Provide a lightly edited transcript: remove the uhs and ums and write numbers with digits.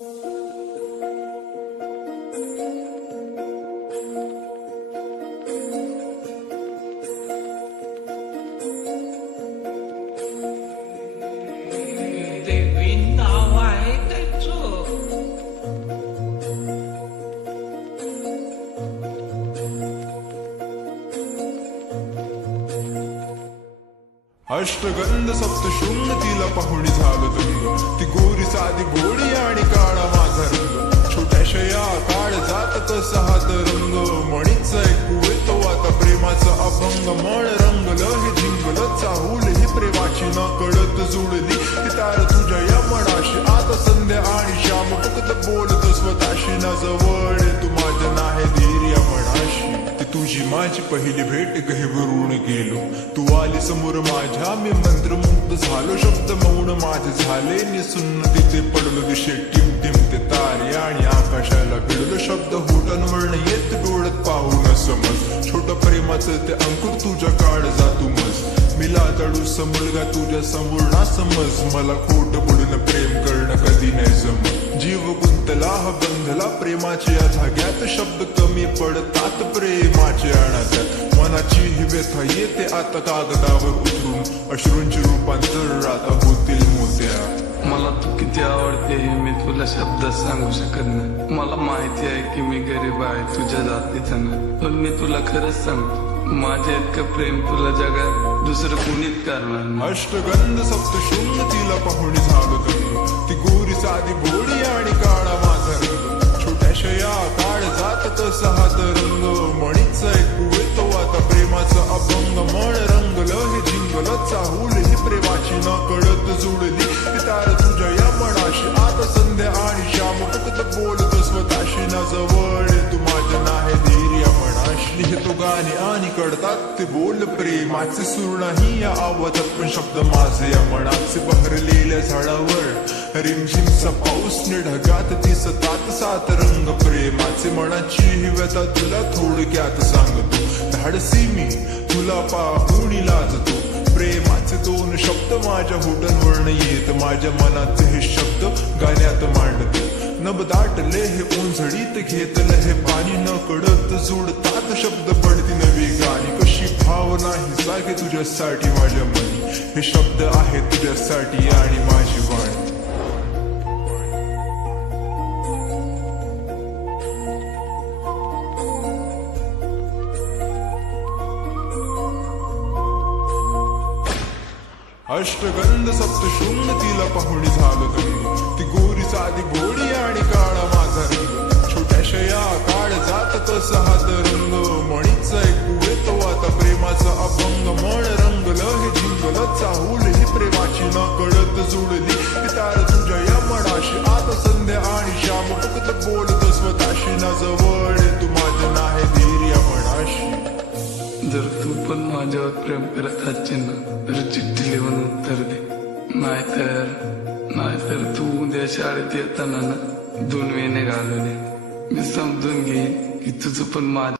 देवी नाव आहे त्याचं. अष्टगंध सप्तशृंग तिला पाहुणी झालं दंग. ती गोरी साधी भोळी आणि काळा माझा रंग. छोट्याशा या काळ जात कसा हात रंग. मणीच ऐकू येतो आता प्रेमाचा अभंग. मळ रंगलं हे जिंकलं चाहूल ही प्रेमाची न कळत जुळली. ती तार तुझ्या या मनाशी आता संध्या आणि श्याम फक्त बोलत स्वतःशी. ना जवळ तू माझ्या नाही धीर या मनाशी. ती तुझी माझी पहिली भेट गहिवरून गेलो. तू आली समोर माझ्या मी मंत्रमुग्ध झालो. शब्द मौन माझे झाले निसुन्न. तिथे पडलो दिशे टिम टिम ते तारे आणि आकाशाला भिडलो. शब्द होटांवरण येत डोळ्यात पाहून समज. छोट प्रेमाचं ते अंकुर तुझ्या काळ जातू मज. मिला तडूस मुलगा तुझ्या समोर ना समज. मला खोट बोलून प्रेम करणं कधी नाही जमत. जीव गुंतला हा बंधला प्रेमाच्या धाग्यात. शब्द कमी पडतात प्रेमाच्या अनाथ्यात. मनाची ही व्यथा येते आता कागदावर उतरून. अश्रूंचे रूपांतर आता होतील मोत्या. मला तू किती आवडते हे मी तुला शब्दात सांगू शकत नाही. मला माहिती आहे की मी गरीब आहे तुझ्या जातीचा नाही. पण मी तुला खरंच सांगतो माझे इतकं प्रेम तुला जगात दुसरं कुणीच करणार नाही. अष्टगंध सप्तशृंग तिला पाहुणी झालं दंग. ती गोरी साधी भोळी आणि काळा माझा रंग. छोट्याशा या काळ जात कसा हात रंग. मणीच ऐकू येतो आता प्रेमाचा अभंग. मळ रंगलं हे जिंकलं चाहूल ही प्रेमाची न कळत जुळली. ती तार तुझ्या या मनाशी आता संध्या आणि श्याम फक्त बोलत स्वतःशी. ना जवळ तू माझ्या नाही धीर या मनाशी. लिहितो गाणे आणि कळतात ते बोल प्रेमाचे सूर नाही या आवाजात. पण शब्द माझे या मनाचे बहरलेल्या झाडावर रिमझिमचा पाऊस ढगात दिसतात सात रंग प्रेमाचे. मनाची ही व्यथा तुला थोडक्यात सांगतो. धाडसी मी तुला पाहुणी लाजतो. प्रेमाचे दोन शब्द माझ्या होटांवरण येत. माझ्या मनाचे हे शब्द गाण्यात मांडतो. नभ दाटले हे ओंझळीत घेतलं हे पाणी. न कळत जोडतात शब्द पडती नवी गाणी. कशी भावना ही जागे तुझ्यासाठी माझ्या मनी. हे शब्द आहे तुझ्यासाठी आणि माझी वाणी. अष्टगंध सप्तशृंग तिला पाहुणी झालं दंग. ती गोरी साधी भोळी आणि काळा माझा रंग. छोट्याशा या काळ जात कसा हात रंग. मणीच ऐकू येतो आता प्रेमाचा अभंग. मळ रंगलं हे जिंकलं चाहूल ही प्रेमाची न कळत जुळली. ती तार तुझ्या या मनाशी आता संध्या आणि श्याम फक्त बोलत स्वतःशी. ना जवळ तू माझ्या नाही धीर या मनाशी. जर तू पण माझ्यावर प्रेम करत असशील ना तर चिठ्ठी लिहून उत्तर दे. नाहीतर तू उद्या शाळेत येताना ना 2 वेणे घालून ये. मी समजून घेईन की तुझं पण माझ्या